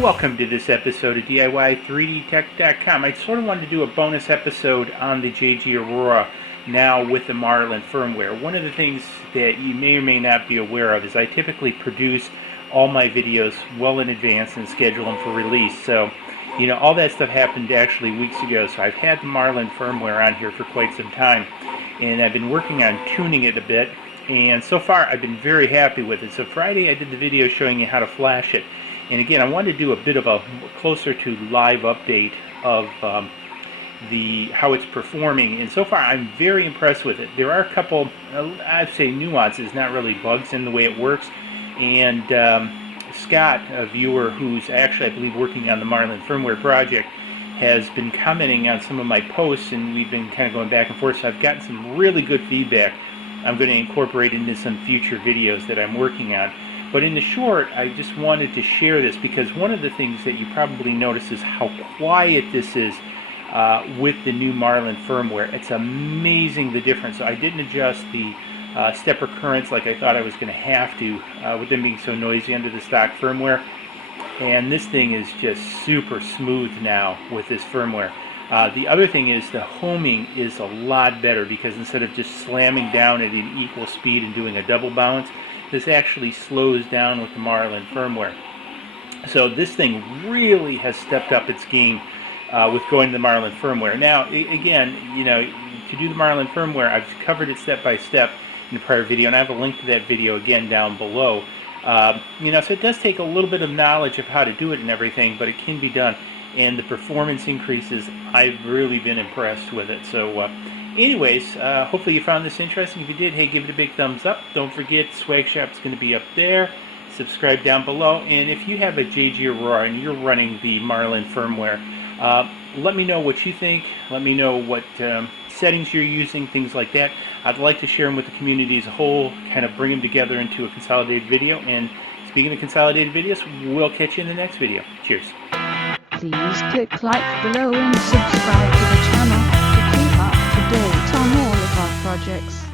Welcome to this episode of DIY3DTech.com. I sort of wanted to do a bonus episode on the JGAurora now with the Marlin firmware. One of the things that you may or may not be aware of is I typically produce all my videos well in advance and schedule them for release. So, all that stuff happened actually weeks ago. So I've had the Marlin firmware on here for quite some time, and I've been working on tuning it a bit. And so far, I've been very happy with it. So Friday, I did the video showing you how to flash it. And again, I wanted to do a bit of a closer to live update of how it's performing. And so far, I'm very impressed with it. There are a couple, I'd say, nuances, not really bugs in the way it works. And Scott, a viewer who's actually, I believe, working on the Marlin firmware project, has been commenting on some of my posts, and we've been kind of going back and forth. So I've gotten some really good feedback I'm going to incorporate into some future videos that I'm working on. But in the short, I just wanted to share this because one of the things that you probably notice is how quiet this is with the new Marlin firmware. It's amazing the difference. So I didn't adjust the stepper currents like I thought I was going to have to with them being so noisy under the stock firmware. And this thing is just super smooth now with this firmware. The other thing is the homing is a lot better because instead of just slamming down at an equal speed and doing a double bounce, this actually slows down with the Marlin firmware. So this thing really has stepped up its game with going to the Marlin firmware. Now, again, to do the Marlin firmware, I've covered it step by step in the prior video, and I have a link to that video again down below. So it does take a little bit of knowledge of how to do it and everything, but it can be done. And the performance increases, I've really been impressed with it. So anyways, hopefully you found this interesting. If you did, hey, give it a big thumbs up. Don't forget, Swag Shop's going to be up there. Subscribe down below. And if you have a JGAurora and you're running the Marlin firmware, let me know what you think. Let me know what settings you're using, things like that. I'd like to share them with the community as a whole, kind of bring them together into a consolidated video. And speaking of consolidated videos, we'll catch you in the next video. Cheers. Please click like below and subscribe to the channel to keep up to date on all of our projects.